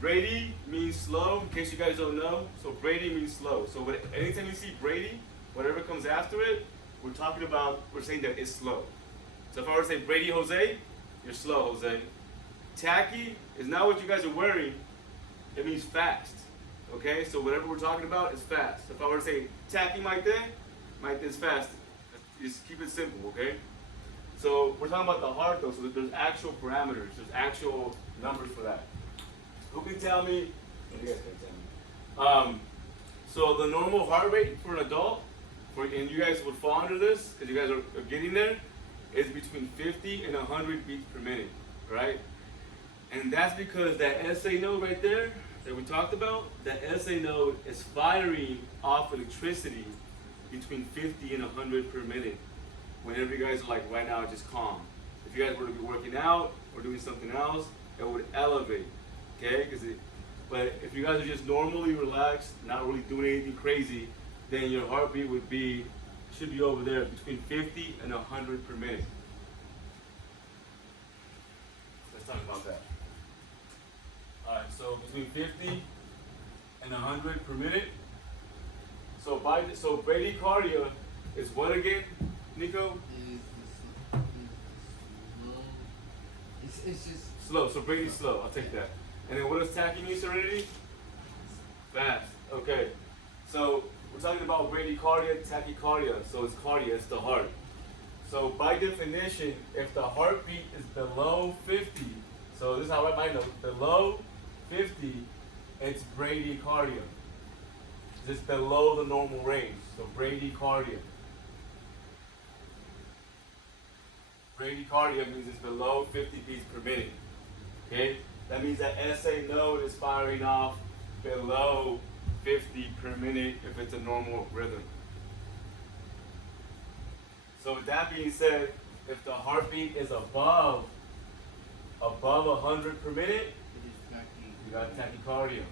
Brady means slow, in case you guys don't know. So Brady means slow. So anytime you see Brady, whatever comes after it, we're saying that it's slow. So if I were to say Brady Jose, you're slow, Jose. Tacky is not what you guys are wearing. It means fast. Okay, so whatever we're talking about is fast. So if I were to say tacky Maite is fast. Just keep it simple, okay? So we're talking about the heart though, so that there's actual parameters, there's actual numbers for that. Who can tell me? You guys can tell me. So the normal heart rate for an adult, and you guys would fall under this, because you guys are getting there, is between 50 and 100 beats per minute, right? And that's because that SA node right there that we talked about, that SA node is firing off electricity between 50 and 100 per minute. Whenever you guys are like right now, just calm. If you guys were to be working out or doing something else, it would elevate, okay? But if you guys are just normally relaxed, not really doing anything crazy, then your heartbeat should be over there between 50 and 100 per minute. Let's talk about that. All right, so between 50 and 100 per minute. So bradycardia is what again, Nico? It's just Slow. So Brady's slow. I'll take that. And then what does tacky mean, Serenity? Fast. Okay. So we're talking about bradycardia, tachycardia. So it's cardia, it's the heart. So by definition, if the heartbeat is below 50, so this is how I might know, below 50, it's bradycardia. It's below the normal range. So bradycardia. Bradycardia means it's below 50 beats per minute. Okay? That means that SA node is firing off below 50 per minute if it's a normal rhythm. So with that being said, if the heartbeat is above 100 per minute, you got tachycardia.